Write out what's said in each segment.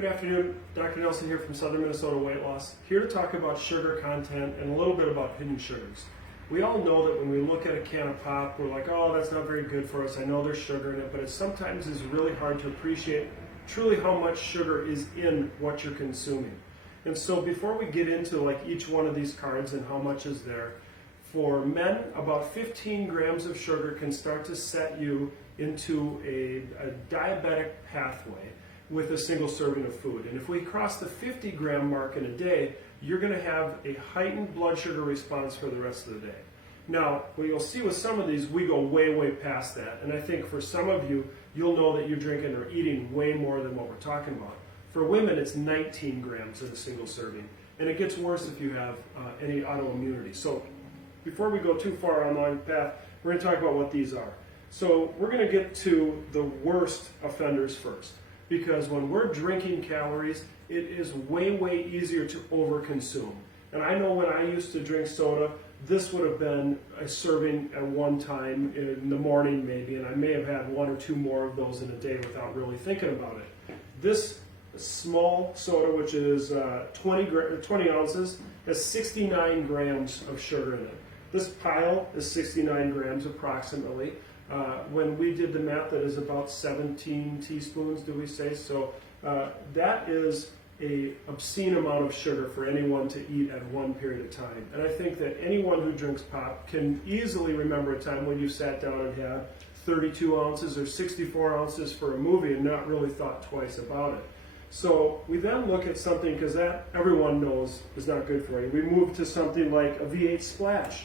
Good afternoon, Dr. Nelson here from Southern Minnesota Weight Loss, here to talk about sugar content and a little bit about hidden sugars. We all know that when we look at a can of pop, we're like, oh, that's not very good for us. I know there's sugar in it, but it sometimes is really hard to appreciate truly how much sugar is in what you're consuming. And so before we get into like each one of these cards and how much is there, for men, about 15 grams of sugar can start to set you into a diabetic pathway with a single serving of food. And if we cross the 50 gram mark in a day, you're going to have a heightened blood sugar response for the rest of the day. Now, what you'll see with some of these, we go way, way past that. And I think for some of you, you'll know that you're drinking or eating way more than what we're talking about. For women, it's 19 grams in a single serving. And it gets worse if you have any autoimmunity. So before we go too far on the path, we're going to talk about what these are. So we're going to get to the worst offenders first. Because when we're drinking calories, it is way, way easier to overconsume. And I know when I used to drink soda, this would have been a serving at one time in the morning maybe, and I may have had one or two more of those in a day without really thinking about it. This small soda, which is 20 ounces, has 69 grams of sugar in it. This pile is 69 grams approximately. When we did the math, that is about 17 teaspoons, do we say? So that is an obscene amount of sugar for anyone to eat at one period of time. And I think that anyone who drinks pop can easily remember a time when you sat down and had 32 ounces or 64 ounces for a movie and not really thought twice about it. So we then look at something, because that everyone knows is not good for you. We move to something like a V8 Splash.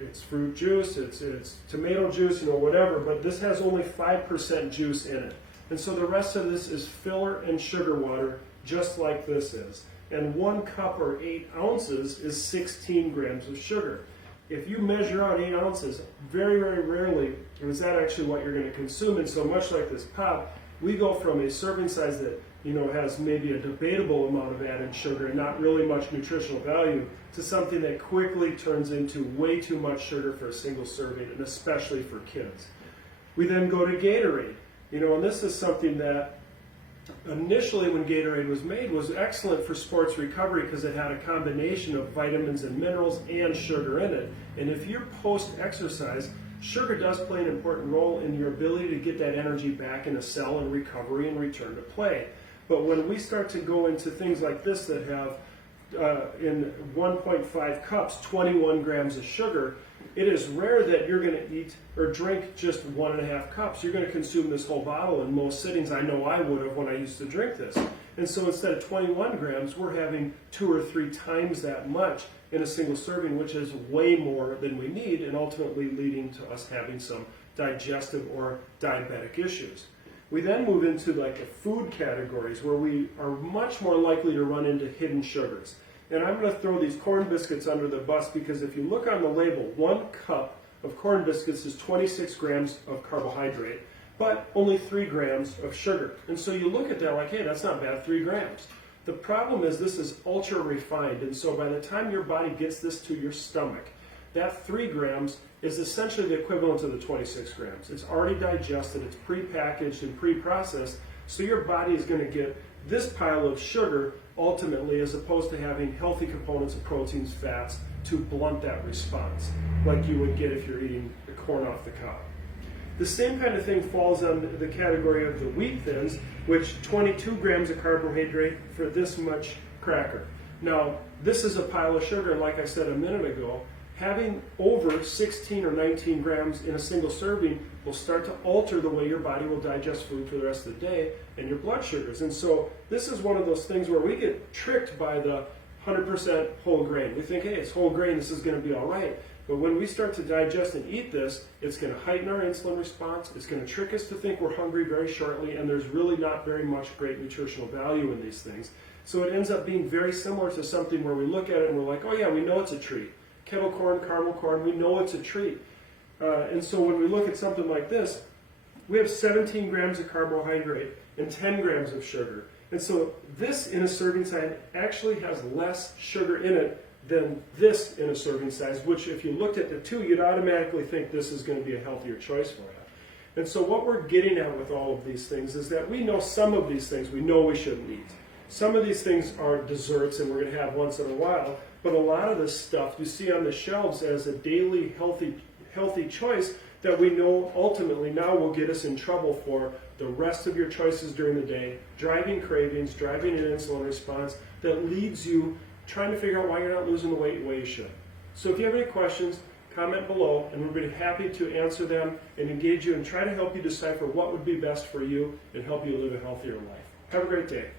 It's fruit juice, it's tomato juice, whatever, but this has only 5% juice in it. And so the rest of this is filler and sugar water, just like this is. And 1 cup or 8 ounces is 16 grams of sugar. If you measure out 8 ounces, very, very rarely is that actually what you're going to consume. And so much like this pop, we go from a serving size that has maybe a debatable amount of added sugar and not really much nutritional value to something that quickly turns into way too much sugar for a single serving, and especially for kids. We then go to Gatorade, and this is something that initially when Gatorade was made was excellent for sports recovery because it had a combination of vitamins and minerals and sugar in it. And if you're post-exercise, sugar does play an important role in your ability to get that energy back in a cell and recovery and return to play. But when we start to go into things like this that have in 1.5 cups, 21 grams of sugar, it is rare that you're going to eat or drink just 1.5 cups. You're going to consume this whole bottle in most sittings. I know I would have when I used to drink this. And so instead of 21 grams, we're having 2 or 3 times that much in a single serving, which is way more than we need, and ultimately leading to us having some digestive or diabetic issues. We then move into like the food categories where we are much more likely to run into hidden sugars. And I'm going to throw these corn biscuits under the bus because if you look on the label, 1 cup of corn biscuits is 26 grams of carbohydrate, but only 3 grams of sugar. And so you look at that like, hey, that's not bad, 3 grams. The problem is this is ultra refined, and so by the time your body gets this to your stomach, that 3 grams is essentially the equivalent to the 26 grams. It's already digested, it's pre-packaged and pre-processed, so your body is going to get this pile of sugar ultimately, as opposed to having healthy components of proteins, fats, to blunt that response, like you would get if you're eating the corn off the cob. The same kind of thing falls on the category of the wheat thins, which 22 grams of carbohydrate for this much cracker. Now, this is a pile of sugar, and like I said a minute ago, having over 16 or 19 grams in a single serving will start to alter the way your body will digest food for the rest of the day and your blood sugars. And so this is one of those things where we get tricked by the 100% whole grain. We think, hey, it's whole grain, this is going to be all right. But when we start to digest and eat this, it's going to heighten our insulin response, it's going to trick us to think we're hungry very shortly, and there's really not very much great nutritional value in these things. So it ends up being very similar to something where we look at it and we're like, oh yeah, we know it's a treat. Kettle corn, caramel corn, we know it's a treat. And so when we look at something like this, we have 17 grams of carbohydrate and 10 grams of sugar. And so this in a serving size actually has less sugar in it than this in a serving size, which if you looked at the two, you'd automatically think this is going to be a healthier choice for you. And so what we're getting at with all of these things is that we know some of these things we know we shouldn't eat. Some of these things are desserts and we're going to have once in a while, but a lot of this stuff you see on the shelves as a daily healthy choice that we know ultimately now will get us in trouble for the rest of your choices during the day, driving cravings, driving an insulin response that leads you trying to figure out why you're not losing the weight you should. So if you have any questions, comment below, and we'll be happy to answer them and engage you and try to help you decipher what would be best for you and help you live a healthier life. Have a great day.